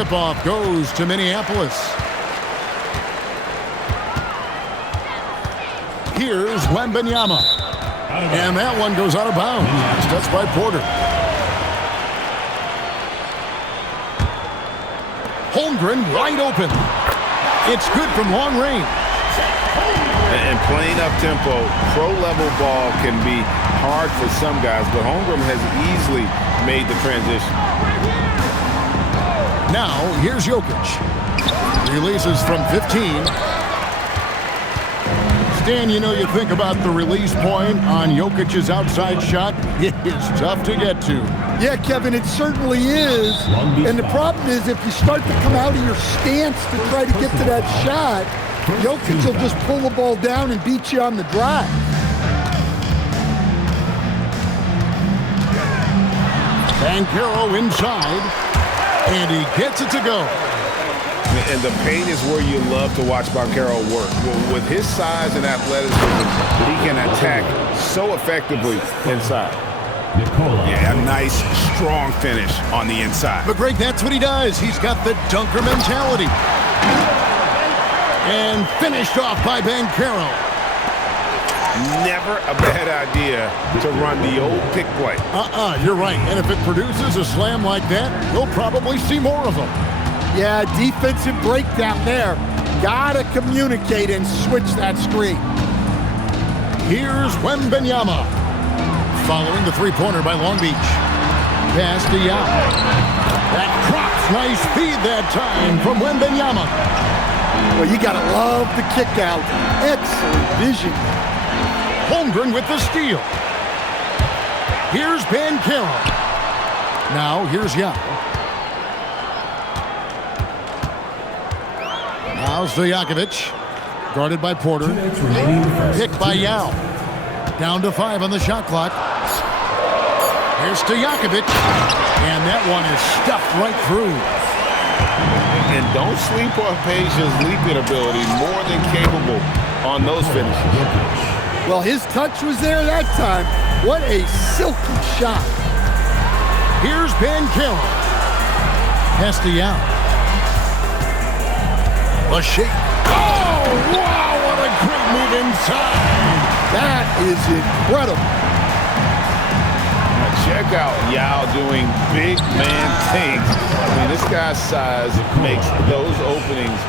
tip-off goes to Minneapolis. Here's Wembanyama. And that one goes out of bounds. Touched by Porter. Holmgren wide open. It's good from long range. And playing up-tempo, pro-level ball can be hard for some guys, but Holmgren has easily made the transition. Now, here's Jokic. Releases from 15. Stan, you know, you think about the release point on Jokic's outside shot. It is tough to get to. Yeah, Kevin, it certainly is. And the problem is if you start to come out of your stance to try to get to that shot, Jokic will just pull the ball down and beat you on the drive. Banchero inside, and he gets it to go. And the paint is where you love to watch Banchero work. With his size and athleticism, he can attack so effectively inside. Yeah, a nice, strong finish on the inside. But Greg, that's what he does. He's got the dunker mentality. And finished off by Banchero. Never a bad idea to run the old pick play. You're right. And if it produces a slam like that, we'll probably see more of them. Yeah, defensive breakdown there. Gotta communicate and switch that screen. Here's Wembanyama. Following the three-pointer by Long Beach. Pass to Yao. That crops. Nice feed that time from Wembanyama. Well, you gotta love the kick out. Excellent vision. Holmgren with the steal. Here's Banchero. Now here's Yao. Now Stojakovic. Guarded by Porter. Picked by Yao. Down to 5 on the shot clock. Here's Stojakovic. And that one is stuffed right through. And don't sleep on Peja's leaping ability, more than capable on those finishes. Well, his touch was there that time. What a silky shot. Here's Banchero. Pass to Yao. A shake. Oh, wow, what a great move inside. That is incredible. Check out Yao doing big man things. I mean, this guy's size makes those openings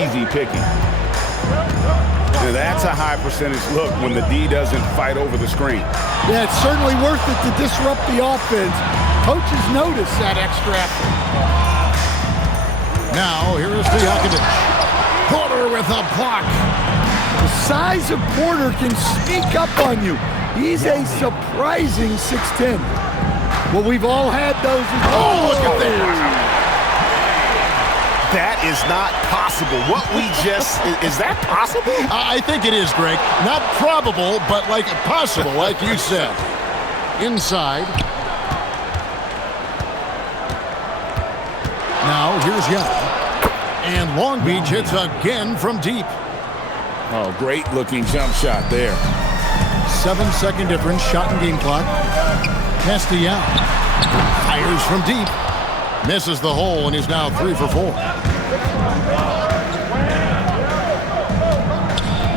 easy picking. Now, that's a high percentage look when the D doesn't fight over the screen. Yeah, it's certainly worth it to disrupt the offense. Coaches notice that extra effort. Now, here is Stojakovic. Porter with a block. The size of Porter can sneak up on you. He's a surprising 6'10". Well, we've all had those. Oh, look at that. That is not possible. What we just, is that possible? I think it is, Greg. Not probable, but like possible, like you said. Inside. Now, here's Yao. And Long Beach hits again from deep. Oh, great looking jump shot there. 7-second difference, shot and game clock. Pass to Yao. Fires from deep. Misses the hole and is now 3 for 4.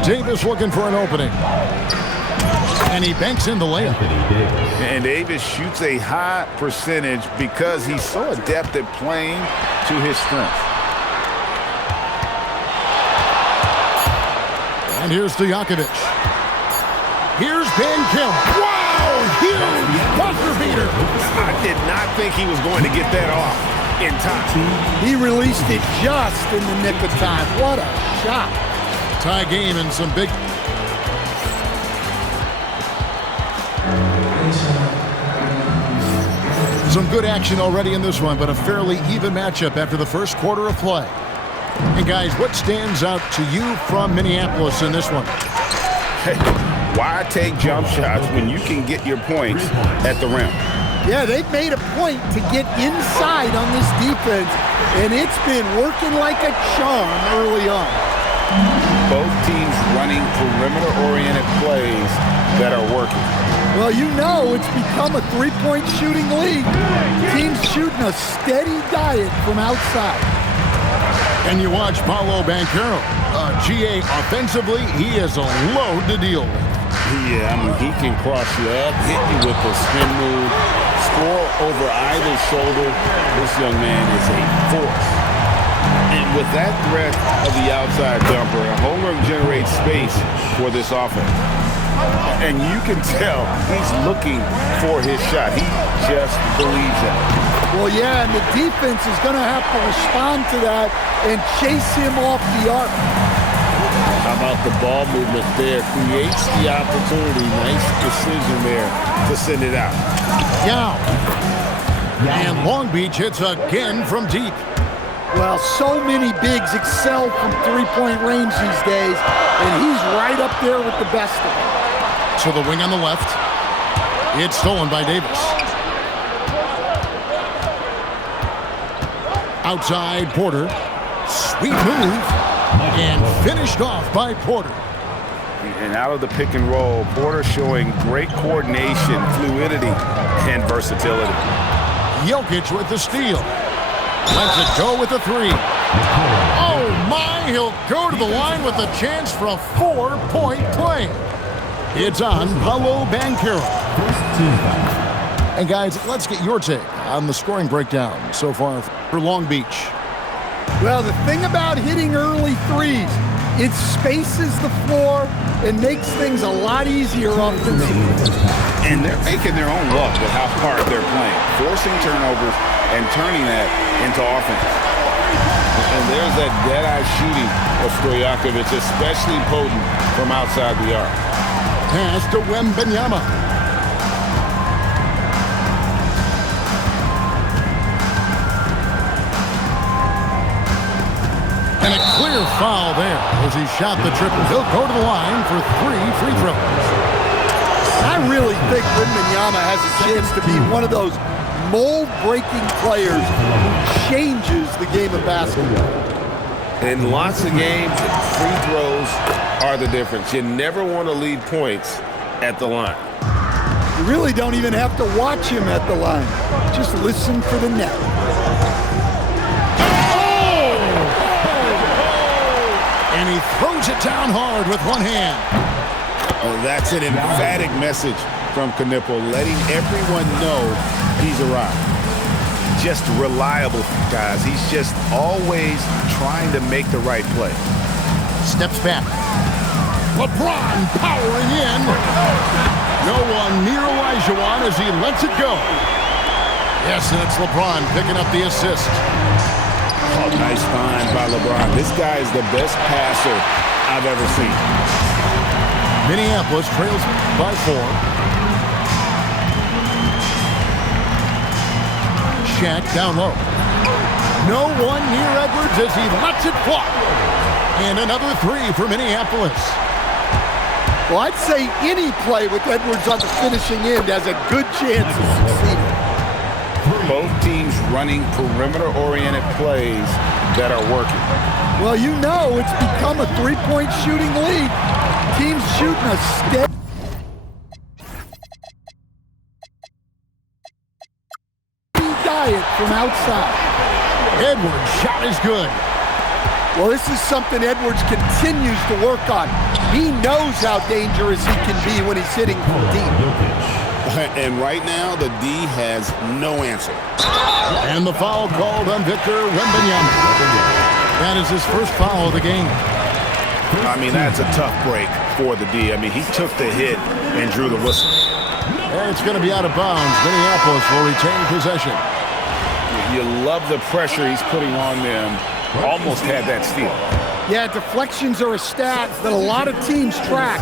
Davis looking for an opening. And he banks in the layup. And Davis shoots a high percentage because he's so adept at playing to his strength. And here's Stojakovic. Here's Banchero. Wow, huge buzzer beater. I did not think he was going to get that off in time. He released it just in the nick of time. What a shot. Tie game and some big... Some good action already in this one, but a fairly even matchup after the first quarter of play. And guys, what stands out to you from Minneapolis in this one? Hey, why take jump shots when you can get your points at the rim? Yeah, they've made a point to get inside on this defense, and it's been working like a charm early on. Both teams running perimeter-oriented plays that are working. Well, you know it's become a three-point shooting league. Teams shooting a steady diet from outside. And you watch Paolo Banchero. GA offensively, he is a load to deal with. Yeah, I mean, he can cross you up, hit you with a spin move, score over either shoulder. This young man is a force. And with that threat of the outside jumper, Holmgren generates space for this offense. And you can tell he's looking for his shot. He just believes it. Well, yeah, and the defense is going to have to respond to that and chase him off the arc. How about the ball movement there? Creates the opportunity. Nice decision there to send it out. Yeah. And Long Beach hits again from deep. Well, so many bigs excel from three-point range these days, and he's right up there with the best of them. To the wing on the left. It's stolen by Davis. Outside Porter. Sweet move. And finished off by Porter. And out of the pick and roll, Porter showing great coordination, fluidity, and versatility. Jokic with the steal. Lets it go with the three. Oh my, he'll go to the line with a chance for a 4-point play. It's on Paolo Banchero. And guys, let's get your take on the scoring breakdown so far for Long Beach. Well, the thing about hitting early threes, it spaces the floor and makes things a lot easier offensively. And they're making their own luck with how hard they're playing, forcing turnovers and turning that into offense. And there's that dead-eye shooting of Stojakovic, especially potent from outside the arc. Pass to Wembanyama. And a clear foul there as he shot the triple. He'll go to the line for 3 free throws. I really think Wembanyama has a chance to be one of those mold-breaking players who changes the game of basketball. In lots of games, free throws are the difference. You never want to leave points at the line. You really don't even have to watch him at the line. Just listen for the net. And he throws it down hard with one hand. Well, that's an emphatic message from Knipple, letting everyone know he's arrived. Just reliable, guys. He's just always trying to make the right play. Steps back. LeBron powering in. No one near Olajuwon as he lets it go. Yes, and it's LeBron picking up the assist. Oh, nice find by LeBron. This guy is the best passer I've ever seen. Minneapolis trails by 4. Shaq down low. No one near Edwards as he lets it fly. And another 3 for Minneapolis. Well, I'd say any play with Edwards on the finishing end has a good chance of succeeding. Both teams running perimeter-oriented plays that are working. Well, you know it's become a three-point shooting league. Teams shooting a steady diet from outside. Edwards' shot is good. Well, this is something Edwards continues to work on. He knows how dangerous he can be when he's hitting from deep. And right now, the D has no answer. And the foul called on Victor Wembanyama. That is his first foul of the game. I mean, that's a tough break for the D. I mean, he took the hit and drew the whistle. And it's going to be out of bounds. Minneapolis will retain possession. You love the pressure he's putting on them. Almost had that steal. Yeah, deflections are a stat that a lot of teams track,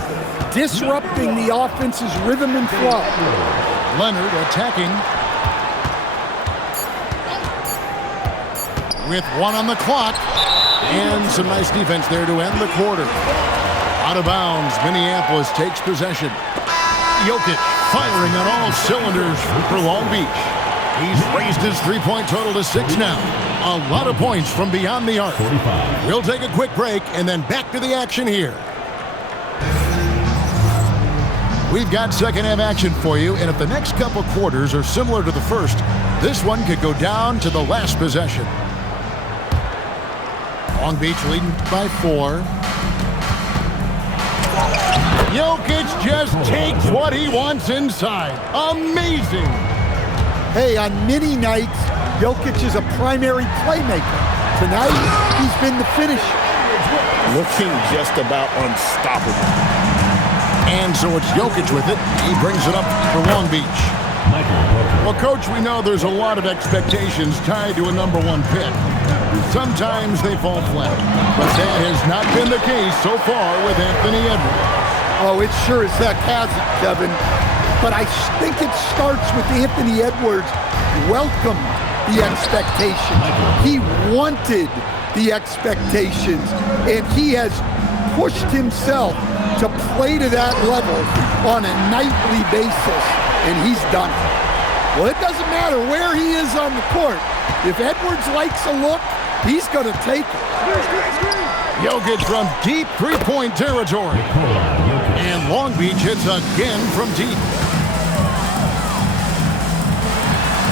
disrupting the offense's rhythm and flow. Leonard attacking. With 1 on the clock. And some nice defense there to end the quarter. Out of bounds, Minneapolis takes possession. Jokic firing on all cylinders for Long Beach. He's raised his three-point total to 6 now. A lot of points from beyond the arc. We'll take a quick break and then back to the action here. We've got second half action for you, and if the next couple quarters are similar to the first, this one could go down to the last possession. Long Beach leading by 4. Jokic just takes what he wants inside. Amazing. Hey, on many nights, Jokic is a primary playmaker. Tonight, he's been the finisher. Looking just about unstoppable. And so it's Jokic with it. He brings it up for Long Beach. Well, Coach, we know there's a lot of expectations tied to a #1 pick. Sometimes they fall flat, but that has not been the case so far with Anthony Edwards. Oh, it sure as heck hasn't, Kevin. But I think it starts with Anthony Edwards welcomed the expectation. He wanted the expectations, and he has pushed himself to play to that level on a nightly basis, and he's done it. Well, it doesn't matter where he is on the court. If Edwards likes a look, he's going to take it. Jokic from deep three-point territory. And Long Beach hits again from deep.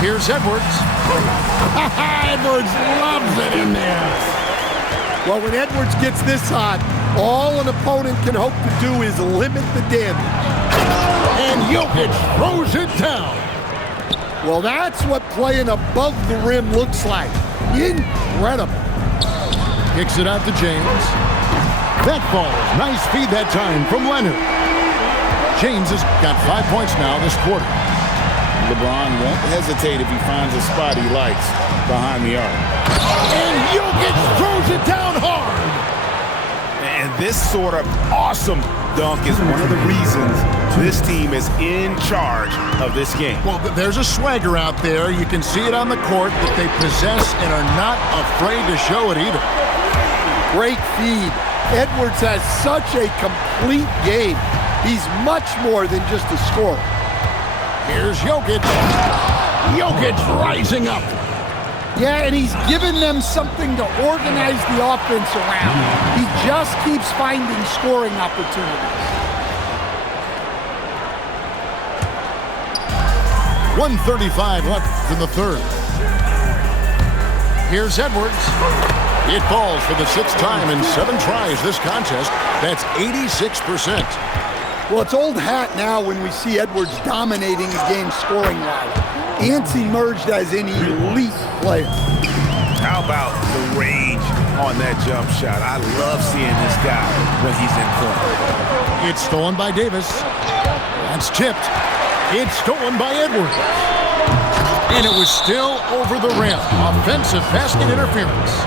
Here's Edwards. Edwards loves it in there. Well, when Edwards gets this hot, all an opponent can hope to do is limit the damage. And Jokic throws it down. Well, that's what playing above the rim looks like. Incredible. Kicks it out to James. That falls. Nice feed that time from Leonard. James has got 5 points now this quarter. LeBron won't hesitate if he finds a spot he likes behind the arc. And Jokic throws it down hard. And this sort of awesome dunk is one of the reasons this team is in charge of this game. Well, there's a swagger out there. You can see it on the court that they possess and are not afraid to show it either. Great feed. Edwards has such a complete game. He's much more than just a scorer. Here's Jokic. Jokic rising up. Yeah, and he's given them something to organize the offense around. He just keeps finding scoring opportunities. 1:35 left in the third. Here's Edwards. It falls for the 6th time in 7 tries this contest. That's 86%. Well, it's old hat now when we see Edwards dominating a game scoring-wise. Ant's emerged as an elite player. How about the range on that jump shot? I love seeing this guy when he's in front. It's stolen by Davis. That's tipped. It's stolen by Edwards. And it was still over the rim. Offensive basket interference.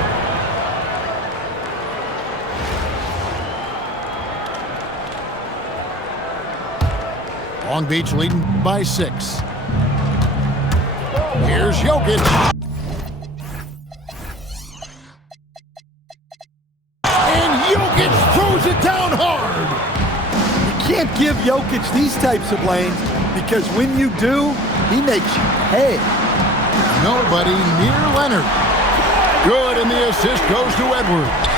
Long Beach leading by 6. Here's Jokic. And Jokic throws it down hard. You can't give Jokic these types of lanes because when you do, he makes you pay. Nobody near Leonard. Good, and the assist goes to Edwards.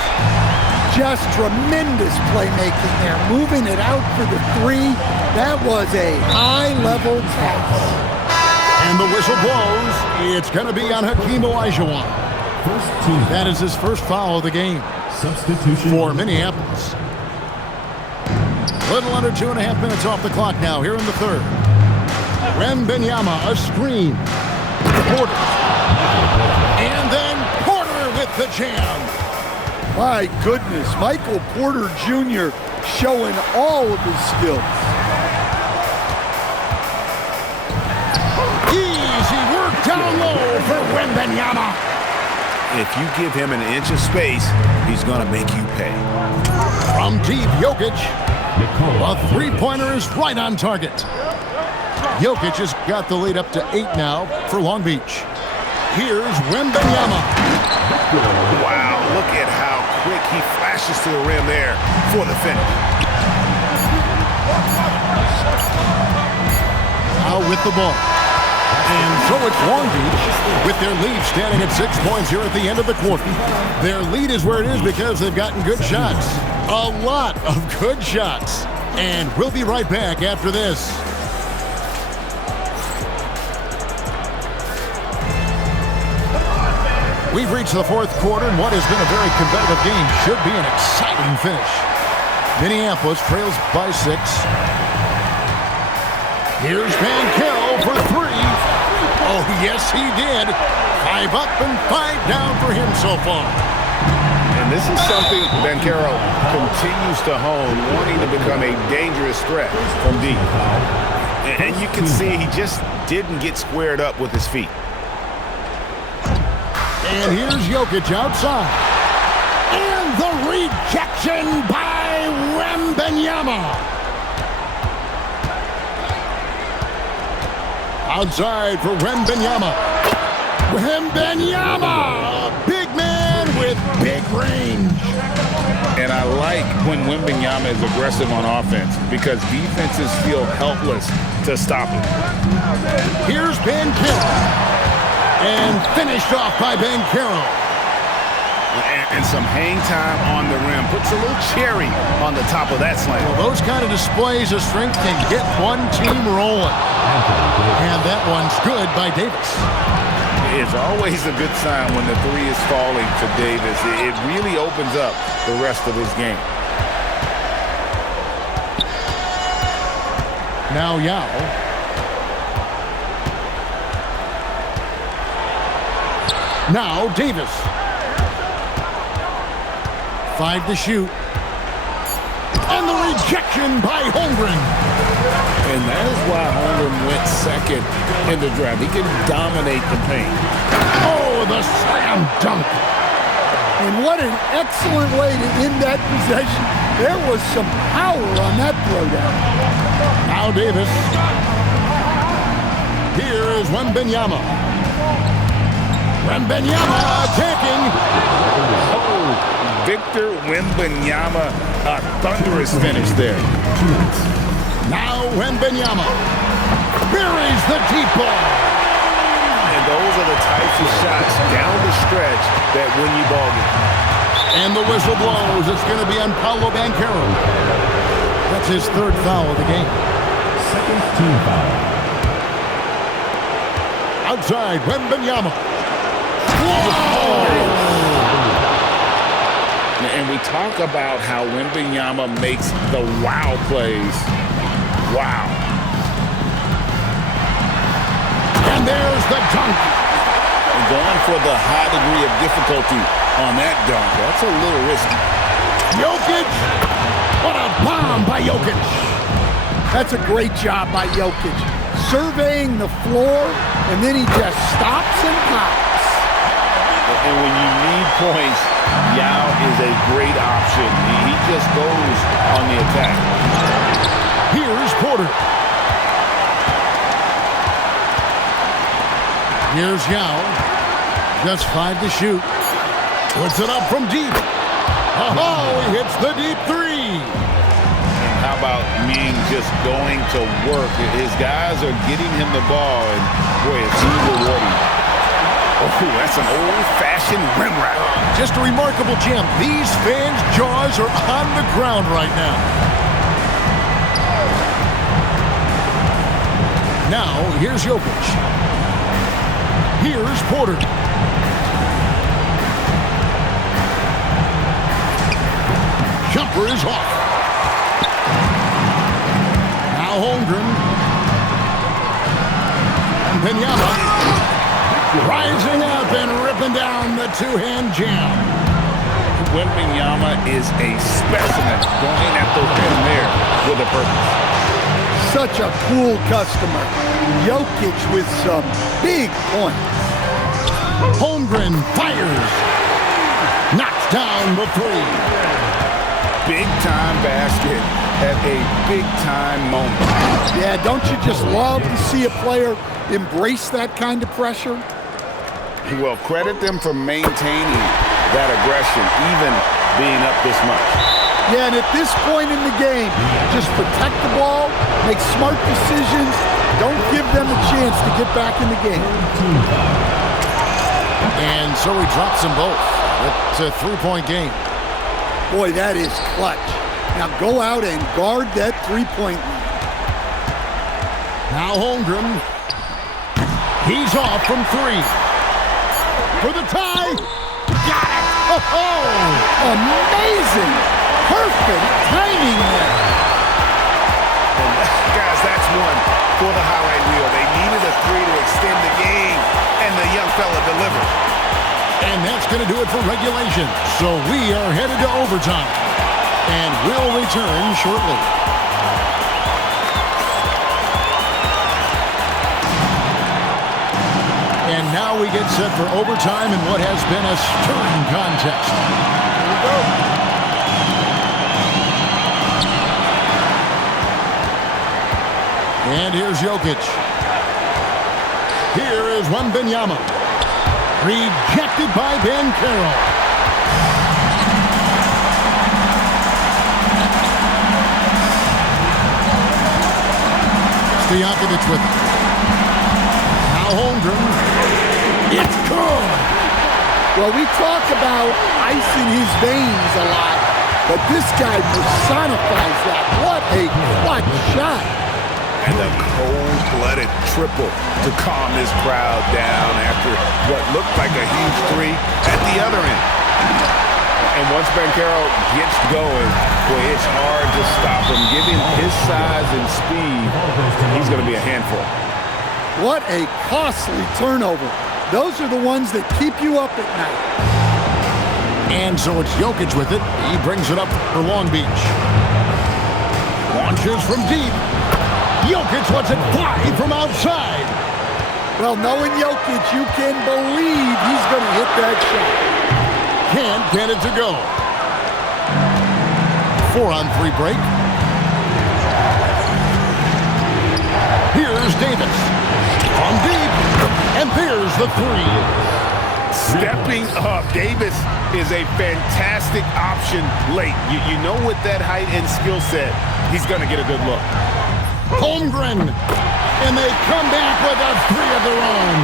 Just tremendous playmaking there, moving it out for the 3. That was a high-level pass. And the whistle blows. It's going to be on Hakeem Olajuwon. That is his first foul of the game. Substitution For Minneapolis. Little under 2.5 minutes off the clock now here in the third. Wembanyama, a screen. Porter. And then Porter with the jam. My goodness, Michael Porter Jr. showing all of his skills. Easy work down low for Wembanyama. If you give him an inch of space, he's going to make you pay. From deep, Jokic. A three-pointer is right on target. Jokic has got the lead up to 8 now for Long Beach. Here's Wembanyama. Wow, look at how quick he flashes to the rim there for the finish. Now with the ball. And so it's Long Beach with their lead standing at 6 points here at the end of the quarter. Their lead is where it is because they've gotten good shots. A lot of good shots. And we'll be right back after this. We've reached the fourth quarter, and what has been a very competitive game should be an exciting finish. Minneapolis trails by 6. Here's Van Carroll for 3. Oh, yes, he did. 5 up and 5 down for him so far. And this is something Van Carroll continues to hone, wanting to become a dangerous threat from deep. And you can see he just didn't get squared up with his feet. And here's Jokic outside. And the rejection by Wembanyama. Outside for Wembanyama. Wembanyama! Big man with big range. And I like when Wembanyama is aggressive on offense because defenses feel helpless to stop him. Here's Van Carroll. And finished off by Van Carroll. And some hang time on the rim. Puts a little cherry on the top of that slam. Well, those kind of displays of strength can get one team rolling. And that one's good by Davis. It's always a good sign when the three is falling to Davis. It really opens up the rest of his game. Now Yao. Now Davis. 5 to shoot. And the rejection by Holmgren. And that is why Holmgren went second in the draft. He can dominate the paint. Oh, the slam dunk. And what an excellent way to end that possession. There was some power on that throwdown. Now Davis. Here is Wembanyama. Wembanyama attacking. Oh, Victor Wembanyama, a thunderous finish there. Now Wembanyama buries the deep ball. And those are the types of shots down the stretch that win you ball games. And the whistle blows. It's going to be on Paolo Banchero. That's his 3rd foul of the game. Second team foul. Outside, Wembanyama. And we talk about how Wembanyama makes the wow plays. Wow. And there's the dunk. And going for the high degree of difficulty on that dunk. That's a little risky. Jokic. What a bomb by Jokic. That's a great job by Jokic. Surveying the floor, and then he just stops and pops. And when you need points, Yao is a great option. He just goes on the attack. Here's Porter. Here's Yao. Just 5 to shoot. Puts it up from deep. Oh, he hits the deep 3. And how about Ming just going to work? His guys are getting him the ball, and boy, it's rewarding. Oh, that's an old-fashioned rim wrap. Just a remarkable jam. These fans' jaws are on the ground right now. Now, here's Jokic. Here's Porter. Jumper is off. Now Holmgren. And Wembanyama. Rising up and ripping down the 2-hand jam. Wembanyama is a specimen going at the rim there with a purpose. Such a cool customer. Jokic with some big points. Holmgren fires. Knocks down the 3. Big-time basket at a big-time moment. Yeah, don't you just love to see a player embrace that kind of pressure? Well, credit them for maintaining that aggression, even being up this much. Yeah, and at this point in the game, just protect the ball, make smart decisions, don't give them a chance to get back in the game. And so he drops them both. It's a 3-point game. Boy, that is clutch. Now go out and guard that three-point line. Now Holmgren. He's off from three. For the tie. Got it! Oh! Amazing! Perfect timing there. And guys, that's one for the highlight reel. They needed a three to extend the game, and the young fella delivered. And that's going to do it for regulation. So we are headed to overtime. And we'll return shortly. And now we get set for overtime in what has been a stirring contest. Here we go. And here's Jokic. Here is Wembanyama. Rejected by Ben Carroll. Stojakovic with it. Now Holmgren. It's good. Well, we talk about ice in his veins a lot, but this guy personifies that. What a clutch shot. And a cold-blooded triple to calm this crowd down after what looked like a huge three at the other end. And once Ben Carroll gets going, boy, it's hard to stop him. Given his size and speed, he's going to be a handful. What a costly turnover. Those are the ones that keep you up at night. And so it's Jokic with it. He brings it up for Long Beach. Launches from deep. Jokic lets it fly from outside. Well, knowing Jokic, you can believe he's going to hit that shot. Can't get it to go. 4-on-3 break. Here's Davis. From deep. And there's the three. Stepping up, Davis is a fantastic option late. You know, with that height and skill set, he's going to get a good look. Holmgren. And they come back with a three of their own.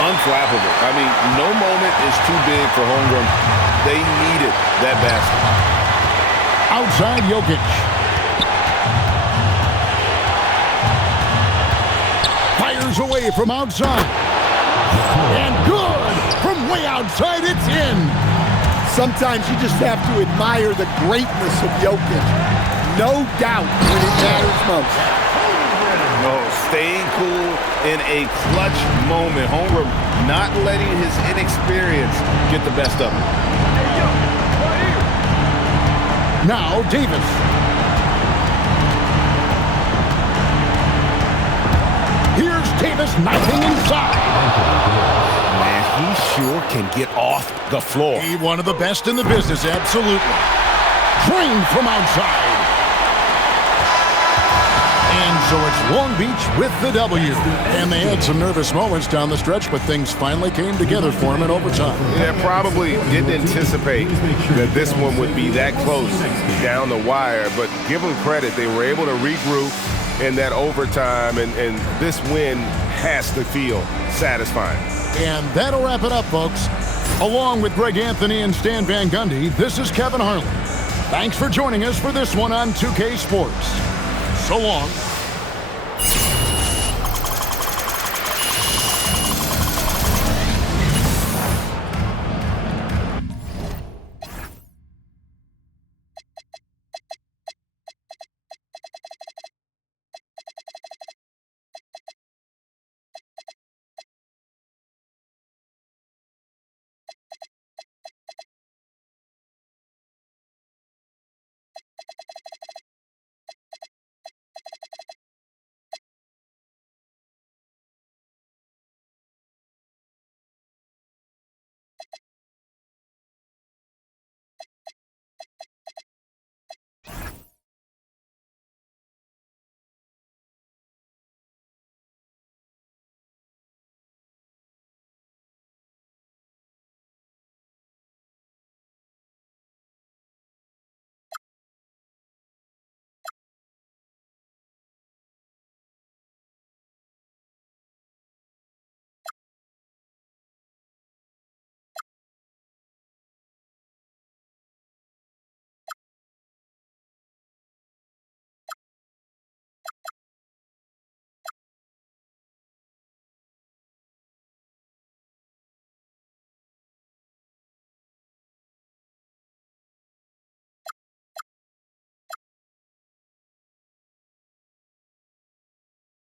Unflappable. I mean, no moment is too big for Holmgren. They needed that basket. Outside Jokic. Fires away from outside. And good! From way outside, it's in. Sometimes you just have to admire the greatness of Jokic. No doubt when it matters most. No, staying cool in a clutch moment. Holmgren not letting his inexperience get the best of him. Now Davis. Here's Davis knifing inside. Man, he sure can get off the floor. He one of the best in the business, absolutely. Trained from outside. And so it's Long Beach with the W. And they had some nervous moments down the stretch, but things finally came together for him in overtime. Yeah, probably didn't anticipate that this one would be that close down the wire, but give them credit. They were able to regroup in that overtime, and this win has to feel satisfying. And that'll wrap it up, folks. Along with Greg Anthony and Stan Van Gundy, this is Kevin Harlan. Thanks for joining us for this one on 2K Sports. So long.